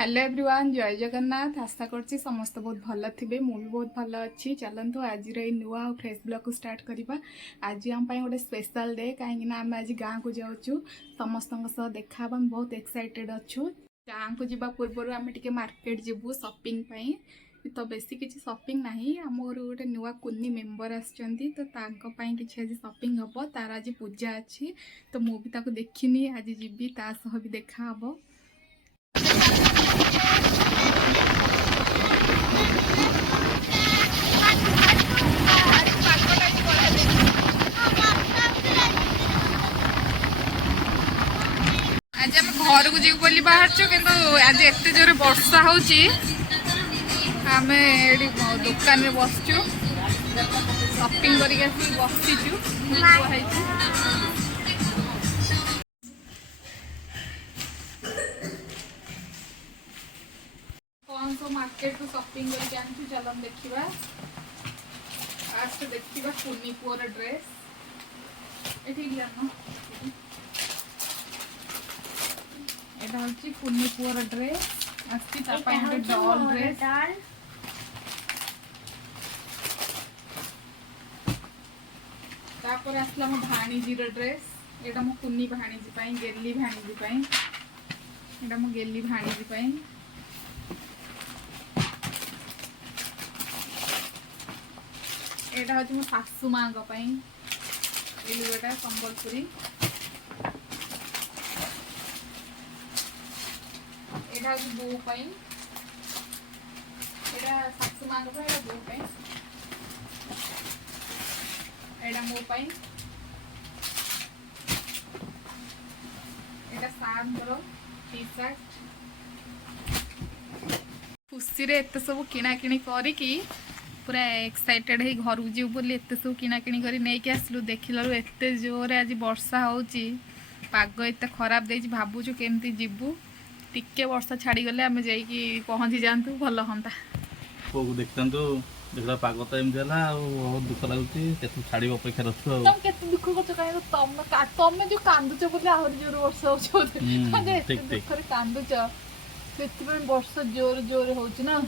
Hello everyone, जय जगन्नाथ। आशा करछि समस्त बहुत भल थे। मु भी बहुत भल अच्छी। चलतु आज नुआ और फ्रेश ब्लॉग को स्टार्ट करवा। आज आम गोटे स्पेशल डे कहीं आम आज गाँव को जाऊँ समस्त देखा बहुत एक्साइटेड अच्छु। गाँव को जावा पूर्व आम टे मार्केट जीवु शॉपिंग तो बेसी किसी शॉपिंग ना आम घर गोटे नुआ कुनी मेंबर आछंती तो किसी आज शॉपिंग हम तार आज पूजा अच्छी तो मुझे देखनी आज जीवी ता सह भी देखा हम। आज आम घर को जीव बोली बाहर किंतु आज एत जोर वर्षा होची आम दुकान में बसचु शॉपिंग करके बसीचु। कौन सो मार्केट को शॉपिंग करके आनी चल देखा। फास्ट देखा कुनी पुअर ड्रेस ये एटा हूँ कुनी पुअर ड्रेस आसी डॉल ड्रेस तापर आसला मो भाणीजीर ड्रेस एटा मो कुनी भाणीजी पाई गेली भाणीजी पाई एटा मो गेली भाणीजी पाई एटा हूँ मो सासू माँ पाई ए लुगाटा संबलपुरी एटा हूँ बो पाई एटा सासू माँ को एटा बो पाई एटा मो पाई एटा सार टी शर्ट खुशी रे एत सब किना किणी करिकी पूरा एक्साइटेड है घर जीव बोली एत सब किना किणी करी नहीं के आसलु देखिलु एत जोरे आज वर्षा होची पाग एत खराब देछि भाबुछु केमती जीवु टिके वर्षा छाड़ी गले आमे जाईकी पहुंची जानतु भल हंता को देखतंतु देखला पाग तो एम देला बहुत दुख लागुची केतु छाड़ी अपेक्षा रथु तुम केते दुख करछ काहे तमे जो कांदुछ बोले आहुर जोर वर्षा होछ म्हणजे ठीक ठीक करे कांदुछ सेति वर्षा जोर जोर होछ ना